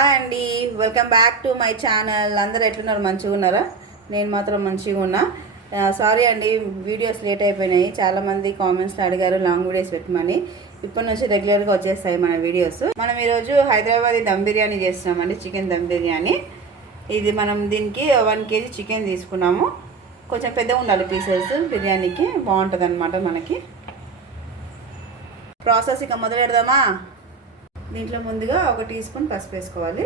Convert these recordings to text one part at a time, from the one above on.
Hi అండి, welcome back to my channel. అందరూ ఎట్లున్నారు? మంచిగా ఉన్నారా? నేను మాత్రం మంచిగా ఉన్నా. సారీ అండి, వీడియోస్ లేట్ అయిపోయినాయి. చాలామంది కామెంట్స్లో అడిగారు లాంగ్ వీడియోస్ పెట్టమని. ఇప్పటి నుంచి రెగ్యులర్గా వచ్చేస్తాయి మన వీడియోస్. మనం ఈరోజు హైదరాబాదీ దమ్ బిర్యానీ చేస్తున్నామండి, చికెన్ దమ్ బిర్యానీ. ఇది మనం దీనికి 1 kg చికెన్ తీసుకున్నాము. కొంచెం పెద్దగా ఉండాలి పీసెస్, బిర్యానీకి బాగుంటుంది అనమాట మనకి. ప్రాసెస్ ఇక మొదలు పెడదామా? దీంట్లో ముందుగా 1 టీ స్పూన్ పసుపు వేసుకోవాలి,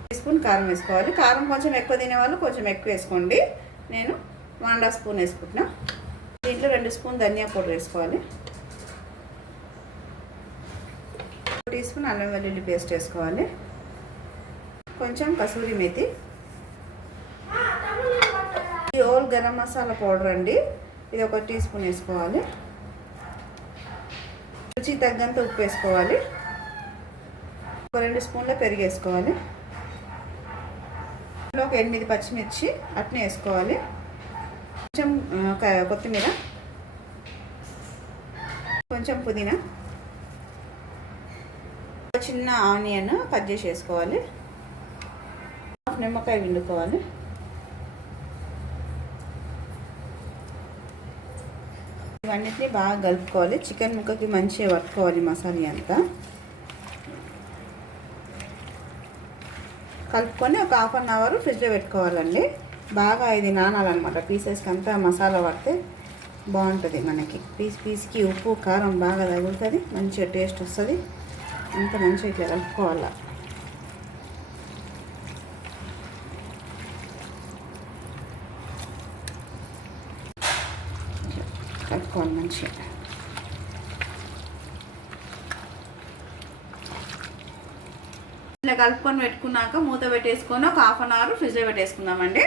1 టీ స్పూన్ కారం వేసుకోవాలి. కారం కొంచెం ఎక్కువ తినేవాళ్ళు కొంచెం ఎక్కువ వేసుకోండి. నేను 1.5 స్పూన్ వేసుకుంటున్నా. దీంట్లో 2 స్పూన్ ధనియా పౌడర్ వేసుకోవాలి, 1 టీ స్పూన్ అల్లం వెల్లుల్లి పేస్ట్ వేసుకోవాలి, కొంచెం కసూరి మేతి, ఈ హోల్ గరం మసాలా పౌడర్ అండి, ఇది 1 టీ స్పూన్ వేసుకోవాలి. రుచికి తగ్గంత ఉప్పు వేసుకోవాలి. ఒక 2 స్పూన్ల పెరుగు వేసుకోవాలి. ఇందులో ఒక 8 పచ్చిమిర్చి అట్నే వేసుకోవాలి. కొంచెం కొత్తిమీర, కొంచెం పుదీనా, చిన్న ఆనియన్ కట్ చేసి వేసుకోవాలి. 1/2 నిమ్మకాయ పిండుకోవాలి. ఇవన్నిటిని బాగా కలుపుకోవాలి. చికెన్ ముక్కకి మంచిగా పట్టుకోవాలి మసాలా అంతా. కలుపుకొని ఒక 1/2 అవర్ ఫ్రిడ్జ్లో పెట్టుకోవాలండి. బాగా ఇది నానాలన్నమాట. పీసెస్కి అంతా మసాలా పడితే బాగుంటుంది మనకి. పీస్కి ఉప్పు కారం బాగా తగులుతుంది, మంచిగా టేస్ట్ వస్తుంది. అంత మంచిగా ఇట్లా కలుపుకోవాలి. కలుపుకోవాలి మంచిగా. ఇట్లా కలుపుకొని పెట్టుకున్నాక మూత పెట్టేసుకొని ఒక 1/2 అవర్ ఫ్రిడ్జ్లో పెట్టేసుకుందామండి.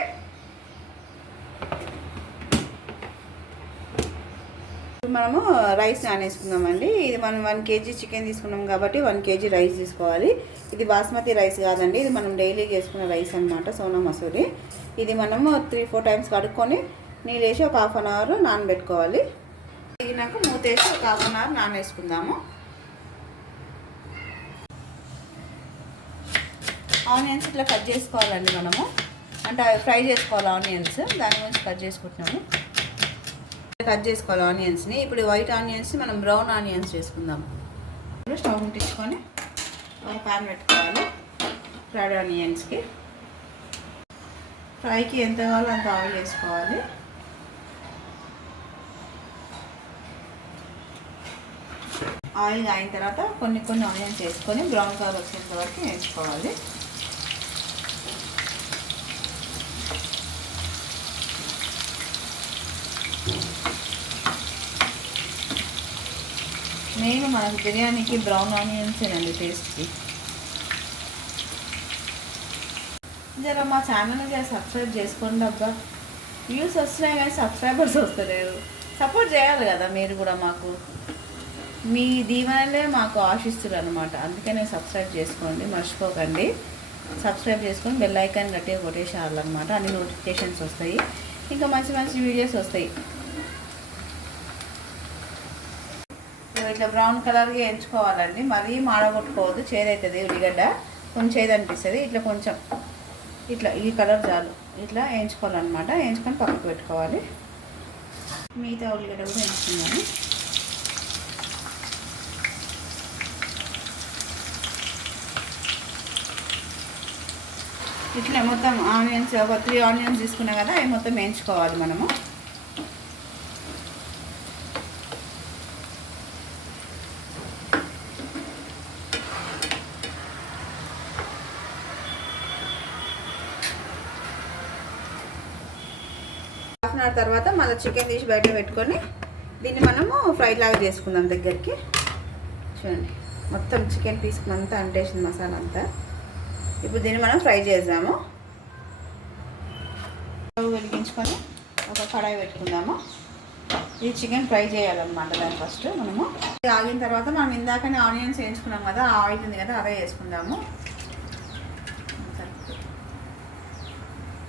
మనము రైస్ నానేసుకుందామండి. ఇది మనం 1 kg చికెన్ తీసుకున్నాం కాబట్టి 1 kg రైస్ తీసుకోవాలి. ఇది బాస్మతి రైస్ కాదండి, ఇది మనం డైలీ చేసుకున్న రైస్ అనమాట, సోనా మసూరి. ఇది మనము 3-4 టైమ్స్ కడుక్కొని నీళ్ళు వేసి ఒక 1/2 అవర్ నానబెట్టుకోవాలి. దిగినాక మూత వేసి ఒక 1/2 అవర్ నానేసుకుందాము. ఆనియన్స్ ఇట్లా కట్ చేసుకోవాలండి మనము, అంటే ఫ్రై చేసుకోవాలి ఆనియన్స్. దాని గురించి కట్ చేసుకుంటున్నాము. కట్ చేసుకోవాలి ఆనియన్స్ని. ఇప్పుడు వైట్ ఆనియన్స్ని మనం బ్రౌన్ ఆనియన్స్ చేసుకుందాము. స్టవ్ ముట్టించుకొని ఒక ప్యాన్ పెట్టుకోవాలి. ఫ్రైడ్ ఆనియన్స్కి ఫ్రైకి ఎంత కావాలో అంత ఆయిల్ వేసుకోవాలి. ఆయిల్ అయిన తర్వాత కొన్ని ఆనియన్స్ వేసుకొని బ్రౌన్ కలర్ వచ్చేంత వరకు వేసుకోవాలి. మెయిన్ మనకు బిర్యానీకి బ్రౌన్ ఆనియన్సేనండి టేస్ట్కి. జర మా ఛానల్ని జర సబ్స్క్రైబ్ చేసుకోండి అబ్బా. వ్యూస్ వస్తున్నాయి కానీ సబ్స్క్రైబర్స్ వస్తలేరు. సపోర్ట్ చేయాలి కదా మీరు కూడా. మాకు మీ దీవెనలే మాకు ఆశిస్తున్నారు అనమాట. అందుకనే సబ్స్క్రైబ్ చేసుకోండి, మర్చిపోకండి. సబ్స్క్రైబ్ చేసుకొని బెల్ ఐకాన్ గట్టిగా కొట్టేసేయాలన్నమాట. అన్ని నోటిఫికేషన్స్ వస్తాయి, ఇంకా మంచి మంచి వీడియోస్ వస్తాయి. ఇట్లా బ్రౌన్ కలర్గా ఎంచుకోవాలండి. మరీ మాడగొట్టుకోవద్దు, చేదవుతుంది. ఉల్లిగడ్డ కొంచెం చేదు అనిపిస్తుంది. ఇట్లా కొంచెం ఇట్లా ఈ కలర్ చాలు, ఇట్లా వేయించుకోవాలన్నమాట. వేయించుకొని పక్కకు పెట్టుకోవాలి. మిగతా ఉల్లిగడ్డ కూడా వేయించుకున్నాను. ఇట్లా మొత్తం ఆనియన్స్ ఒక 3 ఆనియన్స్ తీసుకున్నాం కదా, అవి మొత్తం వేయించుకోవాలి మనము. హాఫ్ అన్ అవర్ తర్వాత మళ్ళీ చికెన్ తీసి బయట పెట్టుకొని దీన్ని మనము ఫ్రై లాగా చేసుకుందాం దగ్గరికి. చూడండి, మొత్తం చికెన్ పీస్కి అంతా అంటేసింది మసాలా అంతా. ఇప్పుడు దీన్ని మనం ఫ్రై చేద్దాము. స్టవ్ వెలిగించుకొని ఒక కడాయి పెట్టుకుందాము. ఇది చికెన్ ఫ్రై చేయాలన్నమాట. దాన్ని ఫస్ట్ మనము ఆగిన తర్వాత మనం ఇందాకనే ఆనియన్స్ వేయించుకున్నాం కదా, ఆ ఆయిల్ ఉంది కదా, అదే వేసుకుందాము.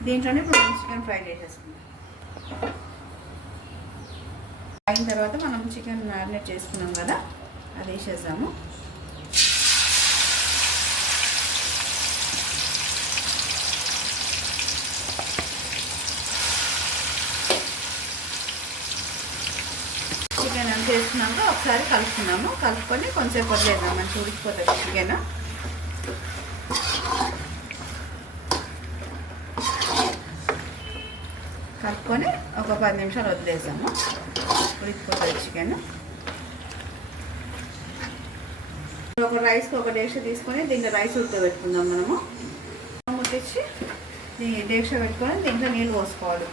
దీంట్లోనే ఇప్పుడు చికెన్ ఫ్రై చేసేసుకుందాం. అయిన తర్వాత మనం చికెన్ మ్యారినేట్ చేసుకున్నాం కదా, అది వేసేద్దాము. చేసుకున్నాక ఒకసారి కలుపుకున్నాము. కలుపుకొని కొంచెంసేపు వదిలేద్దాం, మంచిగా ఉడికిపోతుంది చికెన్. కలుపుకొని ఒక 10 నిమిషాలు వదిలేసాము, ఉడికిపోతుంది చికెన్. ఒక రైస్కి ఒక డేక్ష తీసుకొని దీంట్లో రైస్ ఉడకబెట్టుకుందాం. మనము ముట్టించి డేక్ష పెట్టుకొని దీంట్లో నీళ్ళు పోసుకోవాలి.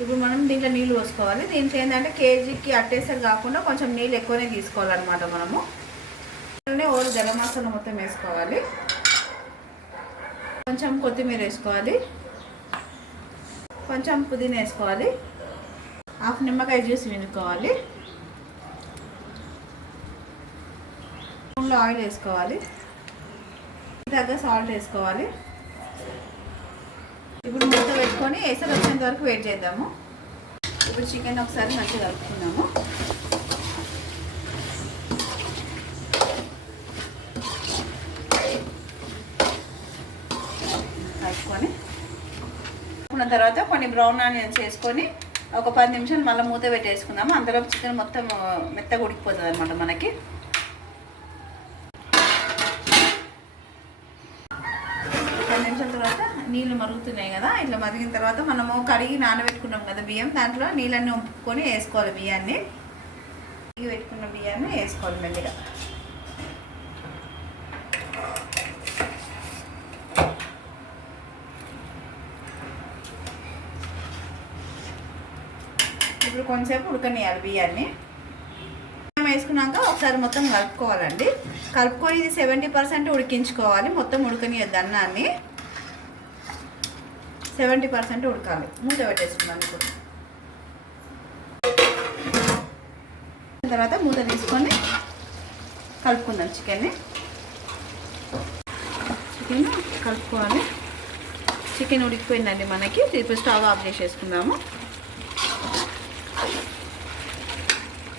ఇప్పుడు మనం దీంట్లో నీళ్ళు పోసుకోవాలి. దీంట్లో ఏంటంటే కేజీకి అట్టేసరి కాకుండా కొంచెం నీళ్ళు ఎక్కువనే తీసుకోవాలన్నమాట. మనము ఓరు గరం మసాలా మొత్తం వేసుకోవాలి, కొంచెం కొత్తిమీర వేసుకోవాలి, కొంచెం పుదీనా వేసుకోవాలి, హాఫ్ నిమ్మకాయ జ్యూస్ వినుకోవాలి, స్పూన్లో ఆయిల్ వేసుకోవాలి, తగ్గ సాల్ట్ వేసుకోవాలి. ఇప్పుడు మూత పెట్టుకొని ఎసరు వచ్చేంత వరకు వెయిట్ చేద్దాము. ఇప్పుడు చికెన్ ఒకసారి మంచిగా కలుపుకుందాము. కలుపుకొని ఉన్న తర్వాత కొన్ని బ్రౌన్ ఆనియన్స్ వేసుకొని ఒక 10 నిమిషాలు మళ్ళీ మూత పెట్టేసుకుందాము. అందులో చికెన్ మొత్తం మెత్తగా ఉడికిపోతుంది అనమాట మనకి. 10 నిమిషాల తర్వాత నీళ్ళు మరుగుతున్నాయి కదా, ఇట్లా మరిగిన తర్వాత మనము కడిగి నానబెట్టుకున్నాం కదా బియ్యం, దాంట్లో నీళ్ళన్నీ వంపుకొని వేసుకోవాలి. బియ్యాన్ని పెట్టుకున్న బియ్యాన్ని వేసుకోవాలి మెల్లిగా. ఇప్పుడు కొంచెంసేపు ఉడకనియాలి బియ్యాన్ని. వేసుకున్నాక ఒకసారి మొత్తం కలుపుకోవాలండి. కలుపుకొని ఇది 70% ఉడికించుకోవాలి. మొత్తం ఉడకనియద్దు, అన్నాన్ని 70% ఉడకాలి. మూత పెట్టేసుకున్నాను. ఇప్పుడు తర్వాత మూత తీసుకొని కలుపుకుందాం చికెన్ కలుపుకోవాలి. చికెన్ ఉడికిపోయిందండి మనకి. ఇప్పుడు స్టవ్ ఆఫ్ చేసేసుకుందాము.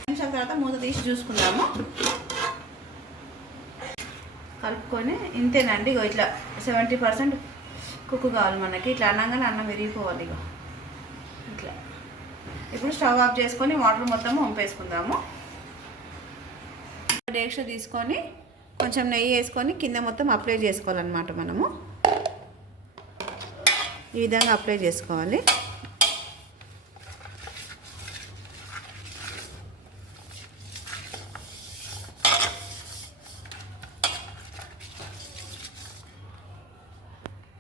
నిమిషాల తర్వాత మూత తీసి చూసుకుందాము. కలుపుకొని ఇంతేనండి. ఇట్లా 70% కుక్ కావాలి మనకి. ఇట్లా అనగానే అన్నం విరిగిపోవాలి. ఇట్లా ఇప్పుడు స్టవ్ ఆఫ్ చేసుకొని వాటర్ మొత్తం వంపేసుకుందాము. డేక్ష తీసుకొని కొంచెం నెయ్యి వేసుకొని కింద మొత్తం అప్లై చేసుకోవాలన్నమాట. మనము ఈ విధంగా అప్లై చేసుకోవాలి.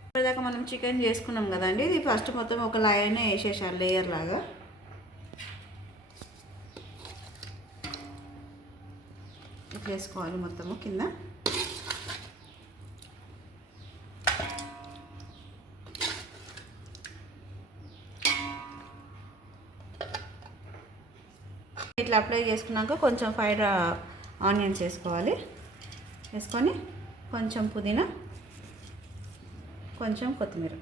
ఇప్పటిదాకా మనం చికెన్ చేసుకున్నాం కదండి, ఇది ఫస్ట్ మొత్తం ఒక లైన్ వేసేసాను, లేయర్ లాగా. ఇట్లా వేసుకోవాలి మొత్తము కింద. ఇట్లా అప్లై చేసుకున్నాక కొంచెం ఫ్రైడ్ ఆనియన్స్ వేసుకోవాలి. వేసుకొని కొంచెం పుదీనా, కొంచెం కొత్తిమీర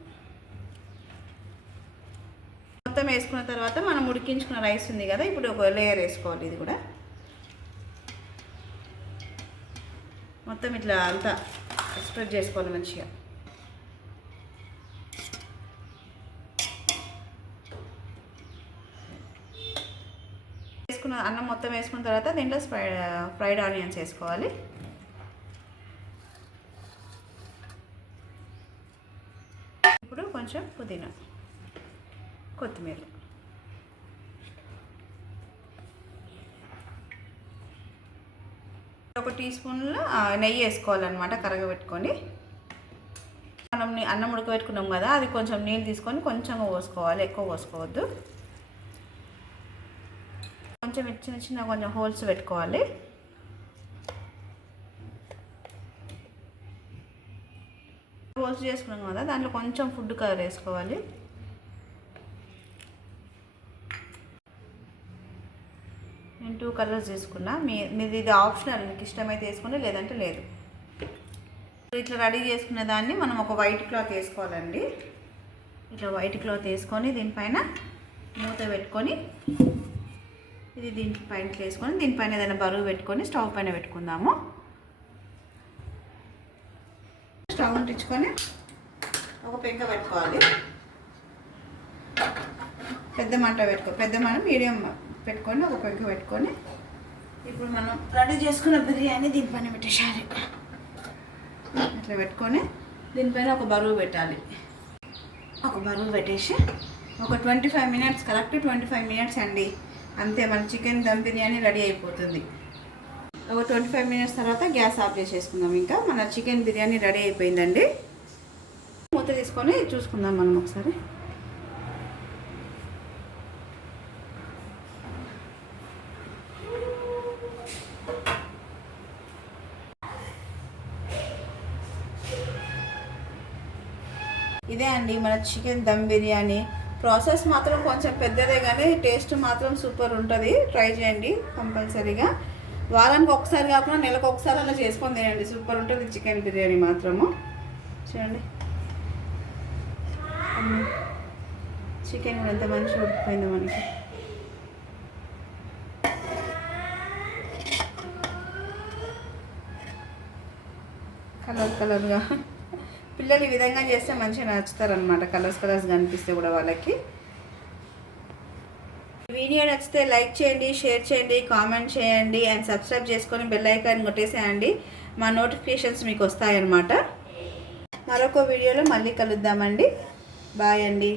మొత్తం వేసుకున్న తర్వాత మనం ఉడికించుకున్న రైస్ ఉంది కదా, ఇప్పుడు ఒక లేయర్ వేసుకోవాలి. ఇది కూడా మొత్తం ఇట్లా అంతా స్ప్రెడ్ చేసుకోవాలి మంచిగా. వేసుకున్న అన్నం మొత్తం వేసుకున్న తర్వాత దీంట్లో ఫ్రైడ్ ఆనియన్స్ వేసుకోవాలి. ఇప్పుడు కొంచెం పుదీనా, కొత్తిమీర, ఒక టీ స్పూన్లో నెయ్యి వేసుకోవాలన్నమాట. కరగబెట్టుకొని మనం అన్నం ఉడకబెట్టుకున్నాం కదా, అది కొంచెం నీళ్ళు తీసుకొని కొంచెం పోసుకోవాలి, ఎక్కువ పోసుకోవద్దు. కొంచెం చిన్న చిన్న కొంచెం హోల్స్ పెట్టుకోవాలి. హోల్స్ చేసుకున్నాం కదా, దాంట్లో కొంచెం ఫుడ్ కలర్ వేసుకోవాలి. నేను 2 కలర్స్ తీసుకున్నా. మీది ఇది ఆప్షనల్, మీకు ఇష్టమైతే వేసుకోండి, లేదంటే లేదు. ఇట్లా రెడీ చేసుకున్న దాన్ని మనం ఒక వైట్ క్లాత్ వేసుకోవాలండి. ఇట్లా వైట్ క్లాత్ వేసుకొని దీనిపైన మూత పెట్టుకొని ఇది దీనిపైన వేసుకొని దీనిపైన ఏదైనా బరువు పెట్టుకొని స్టవ్ పైన పెట్టుకుందాము. స్టవ్ అంటించుకొని ఒక పెంక పెట్టుకోవాలి. పెద్ద మంట పెట్టుకో, పెద్ద మంట మీడియం పెట్టుకొని ఒక పెంక పెట్టుకొని ఇప్పుడు మనం రెడీ చేసుకున్న బిర్యానీ దీనిపైన పెట్టేసారి. ఇట్లా పెట్టుకొని దీనిపైన ఒక బరువు పెట్టాలి. ఒక బరువు పెట్టేసి ఒక 25 మినిట్స్, కరెక్ట్ 25 మినిట్స్ అండి, అంతే మన చికెన్ దమ్ బిర్యానీ రెడీ అయిపోతుంది. ఒక 25 మినిట్స్ తర్వాత గ్యాస్ ఆఫ్ చేసేసుకుందాం. ఇంకా మన చికెన్ బిర్యానీ రెడీ అయిపోయిందండి. మూత తీసుకొని చూసుకుందాం మనం ఒకసారి. ఇదే అండి మన చికెన్ దమ్ బిర్యానీ. ప్రాసెస్ మాత్రం కొంచెం పెద్దదే కానీ టేస్ట్ మాత్రం సూపర్ ఉంటుంది. ట్రై చేయండి కంపల్సరీగా. వారానికి ఒకసారి కాకుండా నెలకు ఒకసారి అలా చేసుకొని తినండి, సూపర్ ఉంటుంది చికెన్ బిర్యానీ మాత్రము. చూడండి చికెన్ కూడా ఎంత మంచిగా ఉడికిపోయిందో మనకి. కలర్గా పిల్లలు ఈ విధంగా చేస్తే మంచిగా నచ్చుతారనమాట. కలర్స్ కనిపిస్తే కూడా వాళ్ళకి. వీడియో నచ్చితే లైక్ చేయండి, షేర్ చేయండి, కామెంట్ చేయండి అండ్ సబ్స్క్రైబ్ చేసుకొని బెల్ ఐకాన్ కొట్టేసేయండి. మా నోటిఫికేషన్స్ మీకు వస్తాయన్నమాట. మరొక వీడియోలో మళ్ళీ కలుద్దామండి. బాయ్ అండి.